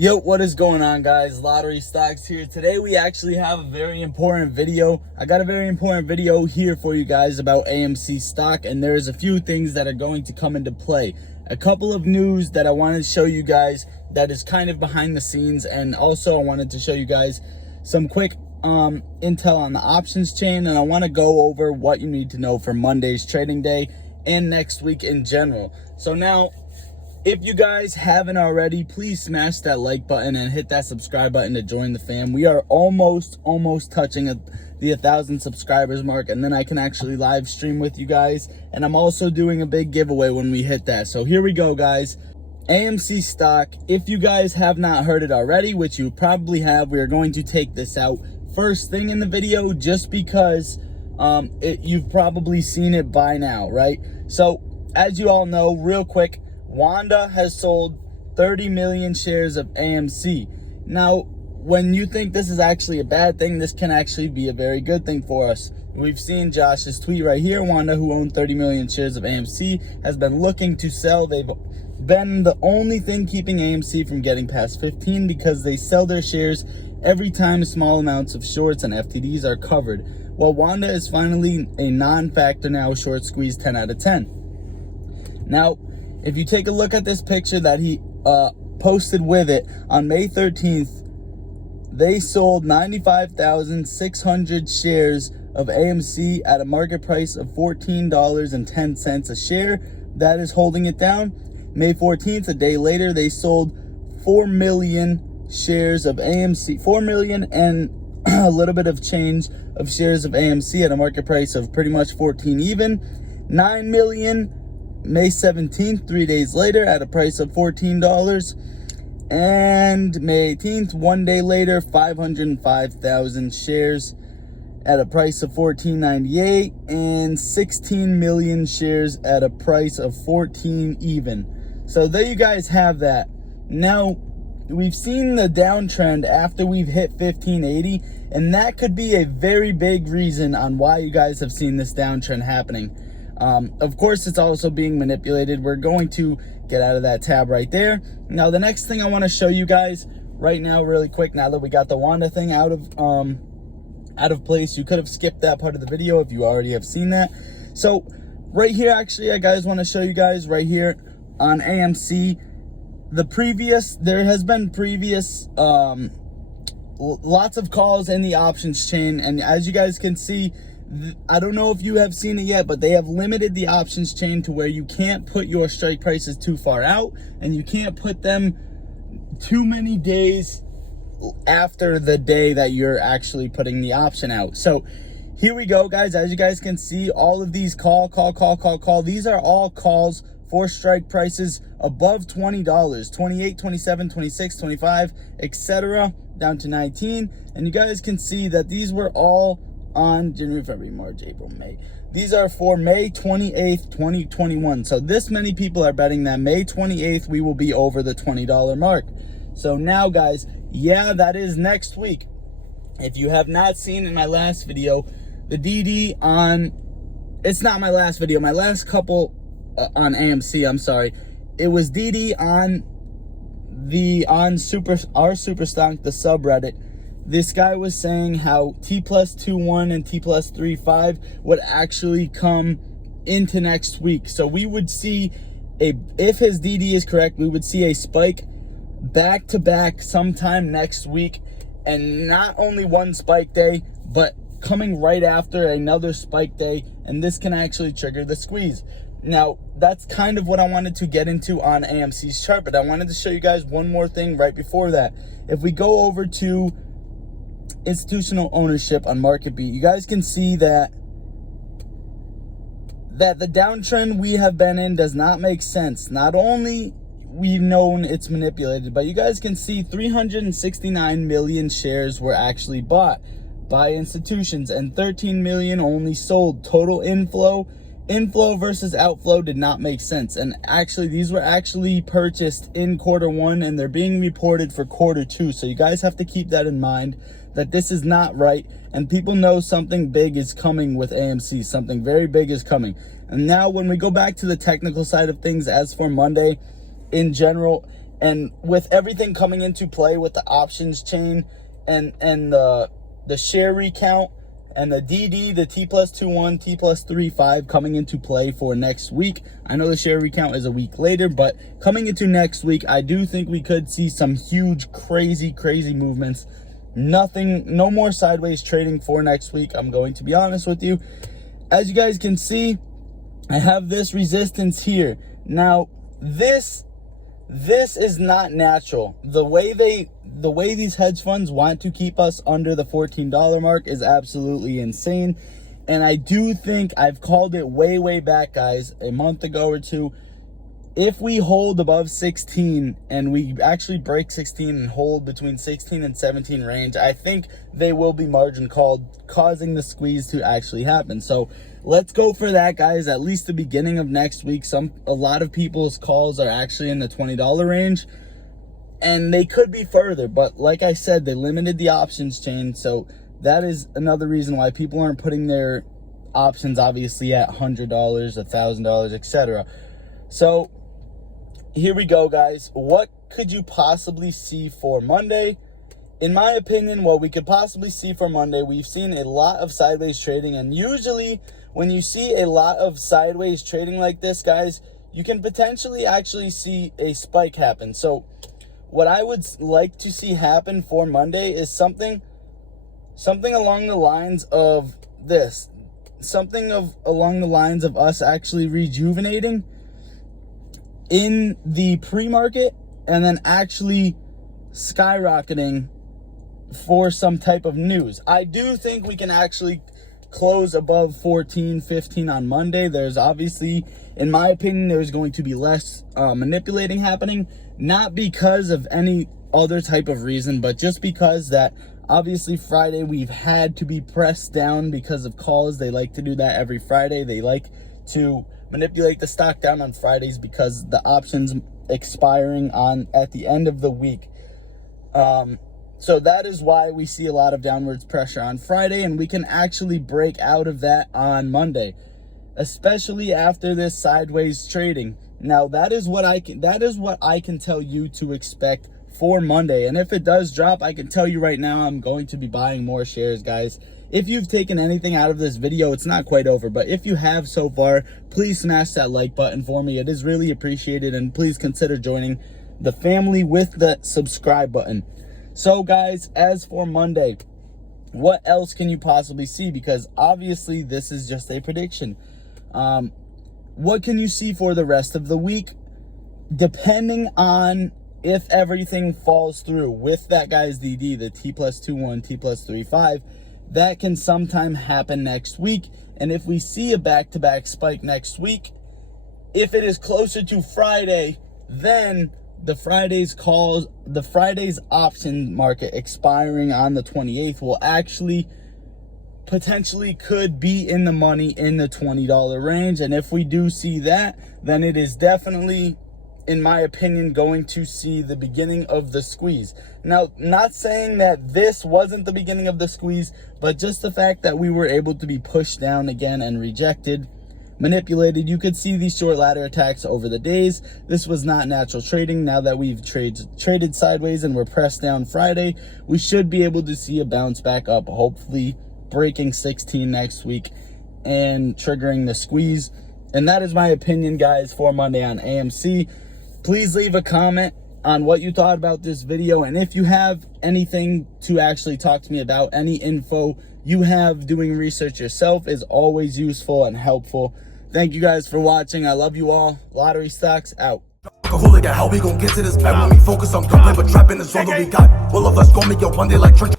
Yo, what is going on, guys? Lottery Stocks here. Today we actually have a very important video. I got a very important video here for you guys about AMC stock, and there's a few things that are going to come into play. A couple of news that I wanted to show you guys that is kind of behind the scenes, and also I wanted to show you guys some quick intel on the options chain, and I want to go over what you need to know for Monday's trading day and next week in general. So now, if you guys haven't already, please smash that like button and hit that subscribe button to join the fam. We are almost touching the 1,000 subscribers mark, and then I can actually live stream with you guys. And I'm also doing a big giveaway when we hit that. So here we go, guys. AMC stock, if you guys have not heard it already, which you probably have, we are going to take this out first thing in the video just because you've probably seen it by now, right? So as you all know, real quick, Wanda has sold 30 million shares of AMC. Now, when you think this is actually a bad thing, this can actually be a very good thing for us. We've seen Josh's tweet right here. Wanda, who owned 30 million shares of AMC, has been looking to sell. They've been the only thing keeping AMC from getting past 15 because they sell their shares every time small amounts of shorts and FTDs are covered. Well, Wanda is finally a non-factor now, short squeeze 10 out of 10. Now, if you take a look at this picture that he posted with it on May 13th, they sold 95,600 shares of AMC at a market price of $14.10 a share. That is holding it down. May 14th, a day later, they sold 4 million shares of AMC, 4 million and a little bit of change of shares of AMC at a market price of pretty much 14 even. 9 million May 17th, 3 days later, at a price of $14. And May 18th, 1 day later, 505,000 shares at a price of $14.98, and 16 million shares at a price of 14 even. So there you guys have that. Now, we've seen the downtrend after we've hit 1580, and that could be a very big reason on why you guys have seen this downtrend happening. Of course, it's also being manipulated. We're going to get out of that tab right there. Now, the next thing I want to show you guys right now, really quick, now that we got the Wanda thing out of place, you could have skipped that part of the video if you already have seen that. So right here, actually, I guys want to show you guys right here on AMC, there has been previous, lots of calls in the options chain. And as you guys can see, I don't know if you have seen it yet, but they have limited the options chain to where you can't put your strike prices too far out, and you can't put them too many days after the day that you're actually putting the option out. So here we go, guys. As you guys can see, all of these call. These are all calls for strike prices above $20, 28, 27, 26, 25, etc., down to 19. And you guys can see that these were all on January, February, March, April, May. These are for May 28th, 2021. So this many people are betting that May 28th we will be over the $20 mark. So now, guys, yeah, that is next week. If you have not seen in my last video, the DD on, it's not my last video, my last couple on AMC, I'm sorry. It was DD on our Superstock, the subreddit. This guy was saying how T+21 and T+35 would actually come into next week. So we would see if his DD is correct, we would see a spike back to back sometime next week, and not only one spike day, but coming right after another spike day, and this can actually trigger the squeeze. Now, that's kind of what I wanted to get into on AMC's chart, but I wanted to show you guys one more thing right before that. If we go over to institutional ownership on MarketBeat, you guys can see that the downtrend we have been in does not make sense. Not only we've known it's manipulated, but you guys can see 369 million shares were actually bought by institutions and 13 million only sold. Total inflow versus outflow did not make sense. And actually, these were actually purchased in Q1, and they're being reported for Q2. So you guys have to keep that in mind, that this is not right, and people know something big is coming with AMC. Something very big is coming. And now when we go back to the technical side of things, as for Monday in general, And with everything coming into play with the options chain and the share recount and the DD, the T+2-1, T+3-5 coming into play for next week. I know the share recount is a week later, but coming into next week, I do think we could see some huge, crazy movements. No more sideways trading for next week. I'm going to be honest with you. As you guys can see, I have this resistance here. Now, this is not natural. The way these hedge funds want to keep us under the $14 mark is absolutely insane. And I do think I've called it way back, guys, a month ago or two. If we hold above 16 and we actually break 16 and hold between 16 and 17 range, I think they will be margin called, causing the squeeze to actually happen. So let's go for that, guys. At least the beginning of next week. A lot of people's calls are actually in the $20 range, and they could be further. But like I said, they limited the options chain, so that is another reason why people aren't putting their options obviously at $100, $1,000, etc. So here we go, guys. What could you possibly see for Monday? In my opinion, what we could possibly see for Monday, we've seen a lot of sideways trading, and usually when you see a lot of sideways trading like this, guys, you can potentially actually see a spike happen. So what I would like to see happen for Monday is something along the lines of this. Along the lines of us actually rejuvenating in the pre-market and then actually skyrocketing for some type of news. I do think we can actually close above 14, 15 on Monday. There's obviously, in my opinion, there's going to be less manipulating happening, not because of any other type of reason, but just because that obviously Friday we've had to be pressed down because of calls. They like to do that every Friday. They like to manipulate the stock down on Fridays because the options expiring at the end of the week. So that is why we see a lot of downwards pressure on Friday, and we can actually break out of that on Monday, especially after this sideways trading. Now that is what I can tell you to expect for Monday. And if it does drop, I can tell you right now, I'm going to be buying more shares, guys. If you've taken anything out of this video, it's not quite over, but if you have so far, please smash that like button for me. It is really appreciated, and please consider joining the family with the subscribe button. So guys, as for Monday, what else can you possibly see? Because obviously this is just a prediction. What can you see for the rest of the week? Depending on if everything falls through with that guy's DD, the T+2-1, T+3-5, that can sometime happen next week. And if we see a back-to-back spike next week, if it is closer to Friday, then the Friday's option market expiring on the 28th will actually potentially could be in the money in the $20 range. And if we do see that, then it is definitely, in my opinion, going to see the beginning of the squeeze. Now, not saying that this wasn't the beginning of the squeeze, but just the fact that we were able to be pushed down again and rejected, manipulated. You could see these short ladder attacks over the days. This was not natural trading. Now that we've traded sideways and we're pressed down Friday, we should be able to see a bounce back up, hopefully breaking 16 next week and triggering the squeeze. And that is my opinion, guys, for Monday on AMC. Please leave a comment on what you thought about this video, and if you have anything to actually talk to me about, any info you have doing research yourself is always useful and helpful. Thank you guys for watching. I love you all. Lottery Stocks out. How we gon' get to this bag when we focus on gunplay, but trapping is all that we got. All of us gon' make it one day like church.